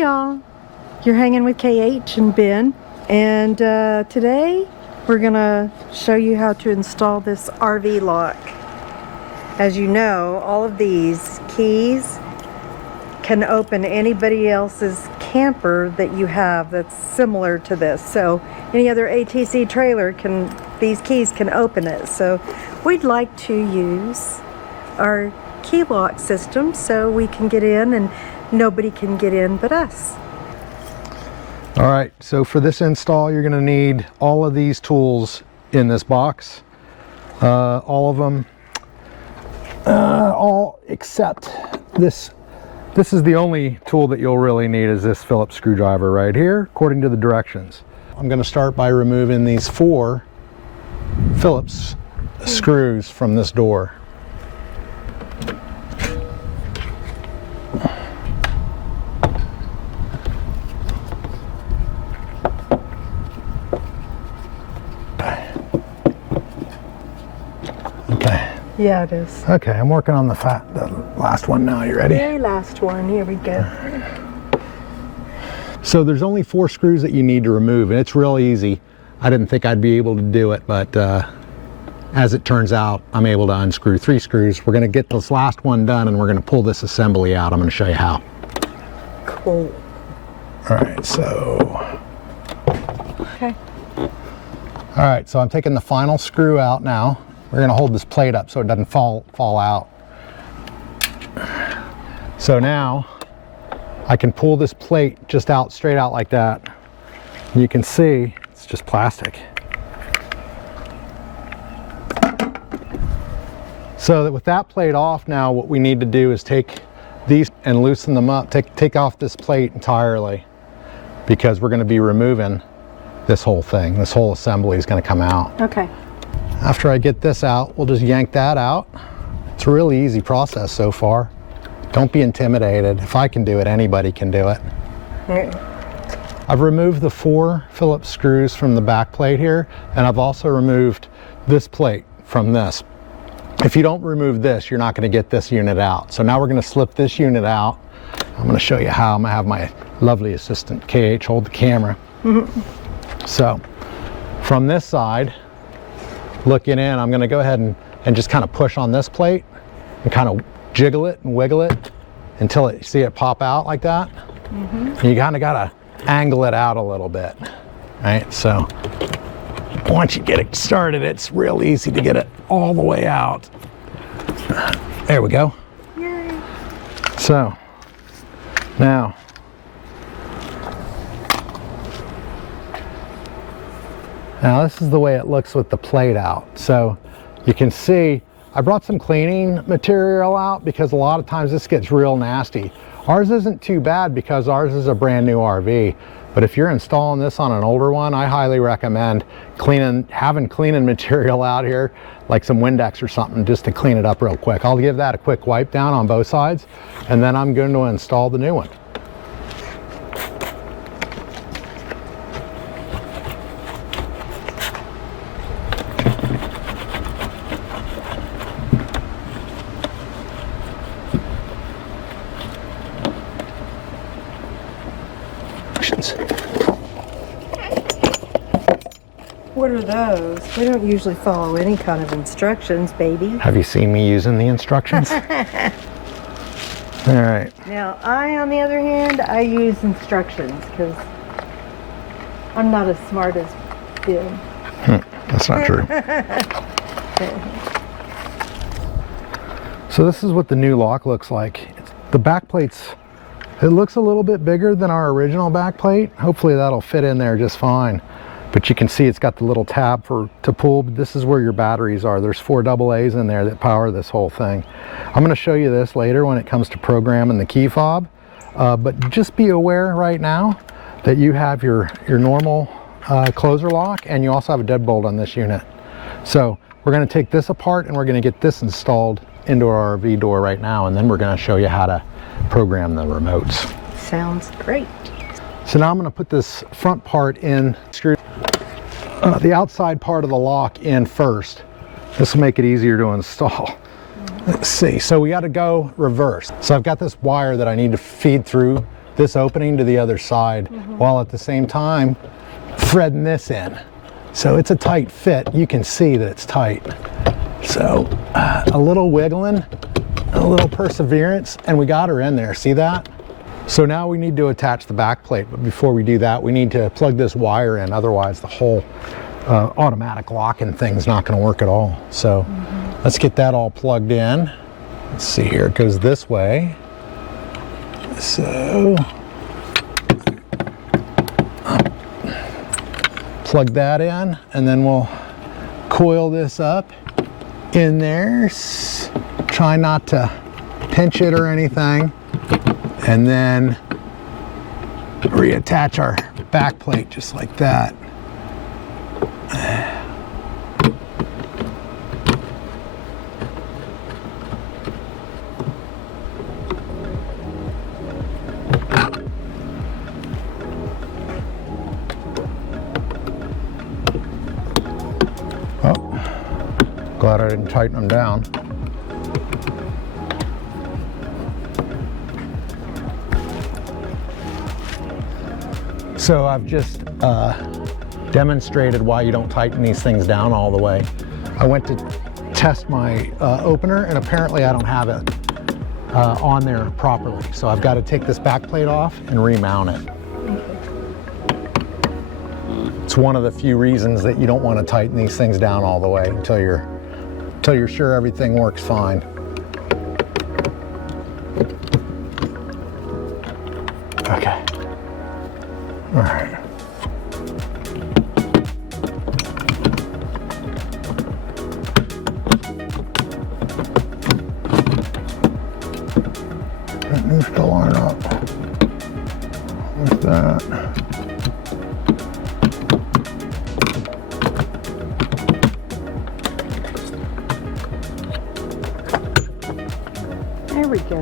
Hey y'all, you're hanging with KH and Ben, and today we're gonna show you how to install this RV lock. As you know, all of these keys can open anybody else's camper that you have that's similar to this. So any other ATC trailer these keys can open it. So we'd like to use our key lock system so we can get in and nobody can get in but us. All right, so for this install you're going to need all of these tools in this box, all of them, all except this. This is the only tool that you'll really need, is this Phillips screwdriver right here, according to the directions. I'm going to start by removing these 4 Phillips screws from this door. Okay. Yeah, it is. Okay, I'm working on the last one now. You ready? Very last one. Here we go. So there's only 4 screws that you need to remove, and it's real easy. I didn't think I'd be able to do it, but as it turns out, I'm able to unscrew 3 screws. We're going to get this last one done, and we're going to pull this assembly out. I'm going to show you how. Cool. All right, so. Okay. All right, so I'm taking the final screw out now. We're going to hold this plate up so it doesn't fall out. So now I can pull this plate just out, straight out like that. You can see it's just plastic. So that with that plate off now, what we need to do is take these and loosen them up, take off this plate entirely, because we're going to be removing this whole thing. This whole assembly is going to come out. Okay. After I get this out, we'll just yank that out. It's a really easy process so far. Don't be intimidated. If I can do it, anybody can do it. Right. I've removed the 4 Phillips screws from the back plate here, and I've also removed this plate from this. If you don't remove this, you're not going to get this unit out. So now we're going to slip this unit out. I'm going to show you how. I'm going to have my lovely assistant KH hold the camera. So from this side, looking in, I'm going to go ahead and just kind of push on this plate and kind of jiggle it and wiggle it until you see it pop out like that. And you kind of got to angle it out a little bit, right? So once you get it started, it's real easy to get it all the way out. There we go. Yay. So now this is the way it looks with the plate out. So you can see I brought some cleaning material out because a lot of times this gets real nasty. Ours isn't too bad because ours is a brand new RV. But if you're installing this on an older one, I highly recommend having cleaning material out here, like some Windex or something, just to clean it up real quick. I'll give that a quick wipe down on both sides, and then I'm going to install the new one. What are those? We don't usually follow any kind of instructions, baby. Have you seen me using the instructions? All right. Now, on the other hand, I use instructions because I'm not as smart as Ben. That's not true. So this is what the new lock looks like. The back plates, it looks a little bit bigger than our original back plate. Hopefully that'll fit in there just fine. But you can see it's got the little tab to pull. This is where your batteries are. There's 4 AA's in there that power this whole thing. I'm going to show you this later when it comes to programming the key fob. But just be aware right now that you have your normal closer lock, and you also have a deadbolt on this unit. So we're going to take this apart and we're going to get this installed into our RV door right now, and then we're going to show you how to program the remotes. Sounds great. So now I'm going to put this front part in, screw the outside part of the lock in first. This will make it easier to install. Let's see, so we got to go reverse. So I've got this wire that I need to feed through this opening to the other side, while at the same time threading this in. So it's a tight fit. You can see that it's tight. So a little wiggling, a little perseverance, and we got her in there. See that? So now we need to attach the back plate, but before we do that, we need to plug this wire in. Otherwise the whole automatic locking thing's not going to work at all. So let's get that all plugged in. Let's see here, it goes this way. So plug that in, and then we'll coil this up in there. Try not to pinch it or anything, and then reattach our back plate just like that. Glad I didn't tighten them down. So I've just demonstrated why you don't tighten these things down all the way. I went to test my opener, and apparently I don't have it on there properly. So I've got to take this back plate off and remount it. It's one of the few reasons that you don't want to tighten these things down all the way until you're sure everything works fine. Okay. All right. That needs to line up with that. There we go.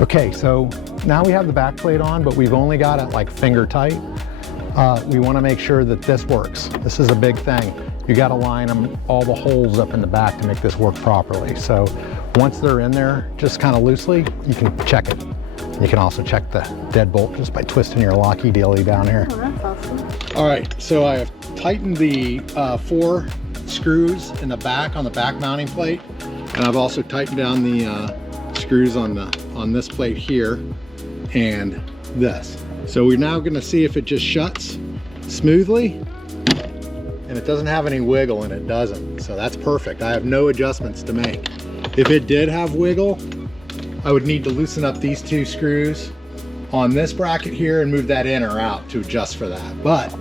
Okay, so now we have the back plate on, but we've only got it like finger tight. We want to make sure that this works. This is a big thing. You got to line them, all the holes up in the back to make this work properly. So once they're in there, just kind of loosely, you can check it. You can also check the deadbolt just by twisting your locky dealy down here. Oh, that's awesome. All right, so I have tightened the 4 screws in the back on the back mounting plate, and I've also tightened down the screws on this plate here and this. So we're now going to see if it just shuts smoothly, and it doesn't have any wiggle, and it doesn't. So that's perfect. I have no adjustments to make. If it did have wiggle, I would need to loosen up these 2 screws on this bracket here and move that in or out to adjust for that. But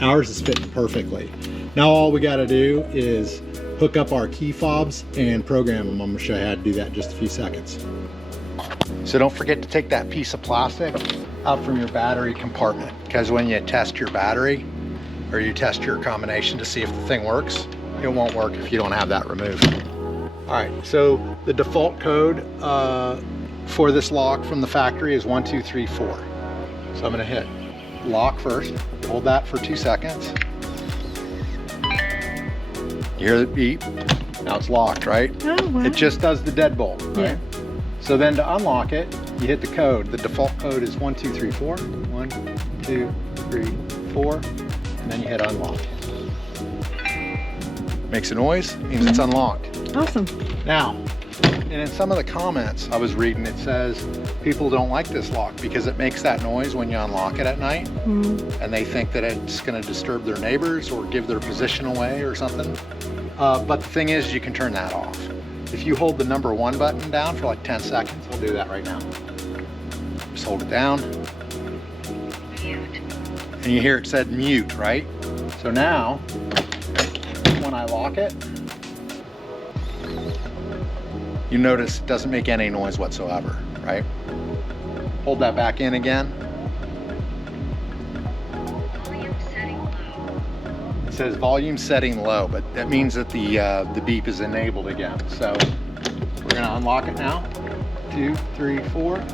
ours is fitting perfectly. Now all we got to do is hook up our key fobs and program them. I'm going to show you how to do that in just a few seconds. So don't forget to take that piece of plastic out from your battery compartment, because when you test your battery or you test your combination to see if the thing works, it won't work if you don't have that removed. All right, so the default code for this lock from the factory is 1234. So I'm going to hit lock first, hold that for 2 seconds. You hear the beep, now it's locked, right? Oh, wow. It just does the deadbolt, right? Yeah. So then to unlock it, you hit the code. The default code is 1234, 1, 2, 3, 4, and then you hit unlock. Makes a noise, means it's unlocked. Awesome. Now, and in some of the comments I was reading, it says people don't like this lock because it makes that noise when you unlock it at night, and they think that it's going to disturb their neighbors or give their position away or something. But the thing is, you can turn that off. If you hold the number 1 button down for like 10 seconds, I'll do that right now. Just hold it down. Mute. And you hear it said mute, right? So now, when I lock it, you notice it doesn't make any noise whatsoever, right? Hold that back in again. Volume setting low. It says volume setting low, but that means that the beep is enabled again. So we're gonna unlock it now. 2, 3, 4.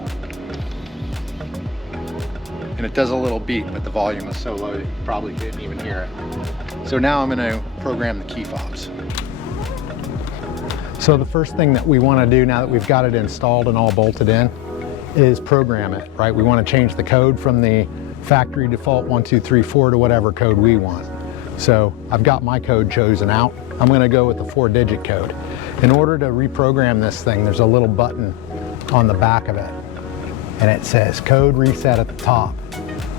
and it does a little beep, but the volume is so low that you probably didn't even hear it. So now I'm going to program the key fobs. So the first thing that we want to do now that we've got it installed and all bolted in is program it, right? We want to change the code from the factory default 1234 to whatever code we want. So I've got my code chosen out. I'm going to go with the 4-digit code. In order to reprogram this thing, there's a little button on the back of it, and it says code reset at the top.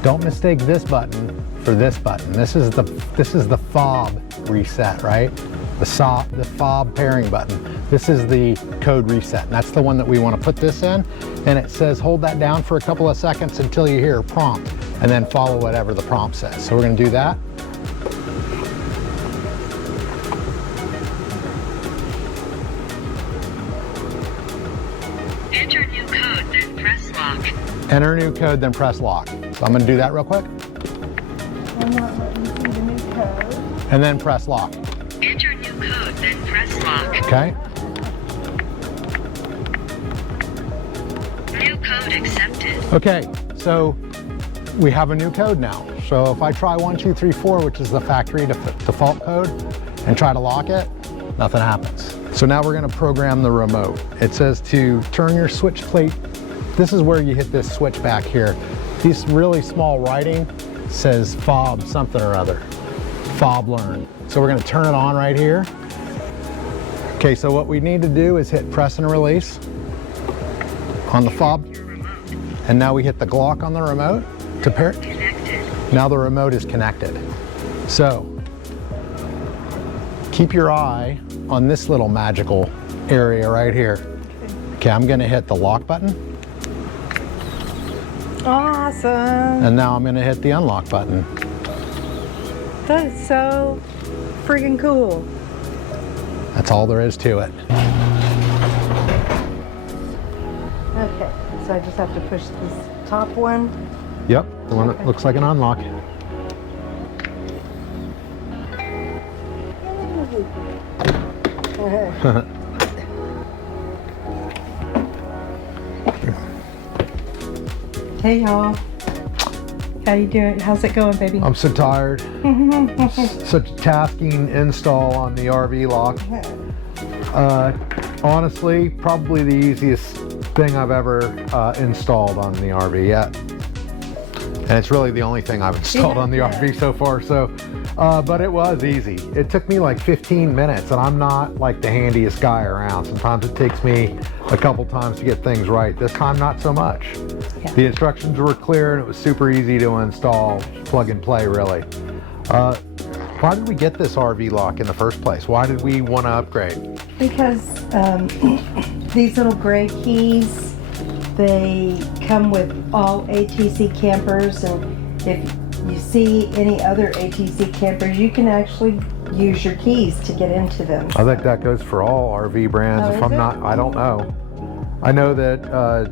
Don't mistake this button for this button. This is the fob reset, right? The fob pairing button. This is the code reset, and that's the one that we want to put this in. And it says hold that down for a couple of seconds until you hear a prompt, and then follow whatever the prompt says. So we're going to do that. Enter new code, then press lock. Enter new code, then press lock. So I'm going to do that real quick. I'm not letting you see the new code. And then press lock. Enter new code, then press lock. Okay. New code accepted. Okay, so we have a new code now. So if I try 1234, which is the factory default code, and try to lock it, nothing happens. So now we're going to program the remote. It says to turn your switch plate. This is where you hit this switch back here. This really small writing says fob something or other. Fob learn. So we're going to turn it on right here. Okay, so what we need to do is hit press and release on the fob. And now we hit the Glock on the remote to pair it. Connected. Now the remote is connected. So keep your eye on this little magical area right here. Okay, I'm going to hit the lock button. Awesome. And now I'm going to hit the unlock button. That is so friggin' cool. That's all there is to it. Okay, so I just have to push this top one. Yep, the one that looks like an unlock. Hey y'all. How you doing? How's it going, baby? I'm so tired. Such a tasking install on the RVLOCK. Honestly, probably the easiest thing I've ever installed on the RV yet. And it's really the only thing I've installed on the RV so far. So, but it was easy. It took me like 15 minutes, and I'm not like the handiest guy around. Sometimes it takes me a couple times to get things right. This time, not so much. Yeah. The instructions were clear, and it was super easy to install, plug and play, really. Why did we get this RVLOCK in the first place? Why did we want to upgrade? Because these little gray keys, they come with all ATC campers, and if you see any other ATC campers, you can actually use your keys to get into them. I think that goes for all RV brands. Oh, If is I'm it? not, I don't know. I know that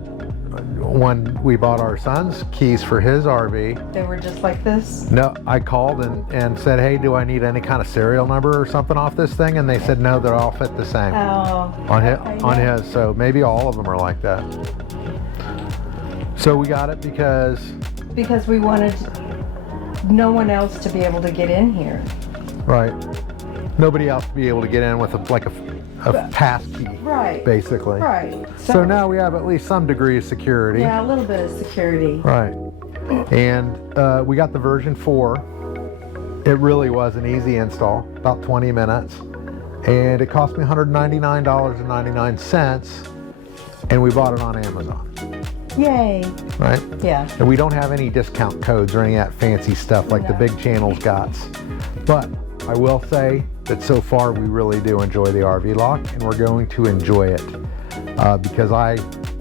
when we bought our son's keys for his RV, They were just like this. no, I called and said, hey, do I need any kind of serial number or something off this thing? And they said, no, they're all fit the same Oh, on his, okay, on yeah. his. So maybe all of them are like that. So we got it because, Because we wanted no one else to be able to get in here. right, nobody else to be able to get in with like a pass key, Right. basically. Right. So now we have at least some degree of security. Yeah, a little bit of security. Right. And we got the version 4. It really was an easy install, about 20 minutes. And it cost me $199.99. And we bought it on Amazon, Yay. right? Yeah. And we don't have any discount codes or any of that fancy stuff like the No. big channels got. But I will say that so far we really do enjoy the RVLOCK, and we're going to enjoy it because I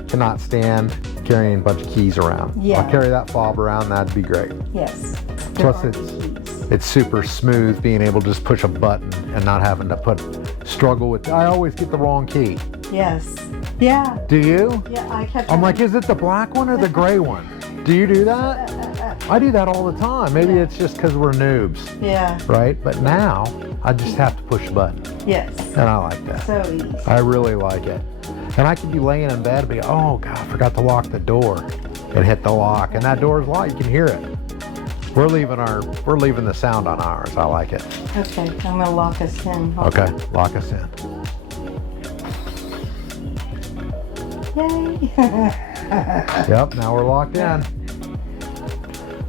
cannot stand carrying a bunch of keys around. Yeah. I'll carry that fob around, that'd be great. Yes. Plus There are it's- keys. It's super smooth being able to just push a button and not having to struggle with, I always get the wrong key. Yes. Yeah. Do you? Yeah, I kept I'm like, is it the black one or the gray one? Do you do that? I do that all the time. Maybe it's just because we're noobs, Yeah. right? But now I just have to push a button, Yes. and I like that. So easy. I really like it. And I could be laying in bed and be, oh God, I forgot to lock the door. and hit the lock. And that door's locked, you can hear it. We're leaving the sound on ours. I like it. Okay, I'm gonna lock us in. Hold Okay, lock us in. on. Yay. Yep, now we're locked in.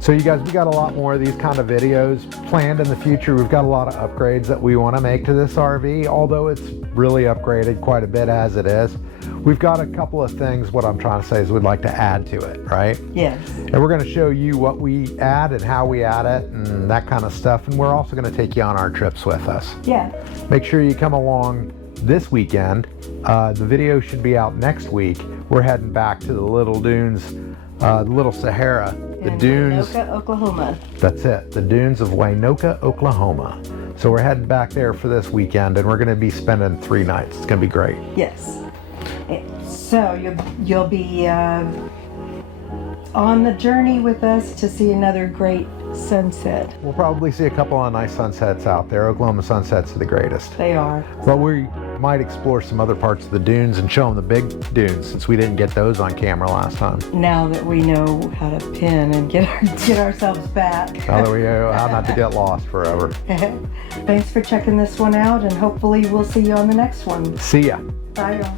So you guys, we got a lot more of these kind of videos planned in the future. We've got a lot of upgrades that we want to make to this RV, although it's really upgraded quite a bit as it is. We've got a couple of things, what I'm trying to say is we'd like to add to it, right? Yes. And we're going to show you what we add and how we add it and that kind of stuff. And we're also going to take you on our trips with us. Yeah. Make sure you come along this weekend. The video should be out next week. We're heading back to the Little Dunes, the Little Sahara. The In dunes, Waynoka, Oklahoma. that's it, the dunes of Waynoka, Oklahoma. So we're heading back there for this weekend and we're gonna be spending 3 nights. It's gonna be great. Yes. So you'll be on the journey with us to see another great sunset. We'll probably see a couple of nice sunsets out there. Oklahoma sunsets are the greatest. They are. But we might explore some other parts of the dunes and show them the big dunes since we didn't get those on camera last time. Now that we know how to pin and get ourselves back. Now that we know how not to get lost forever. Thanks for checking this one out, and hopefully we'll see you on the next one. See ya. Bye, y'all.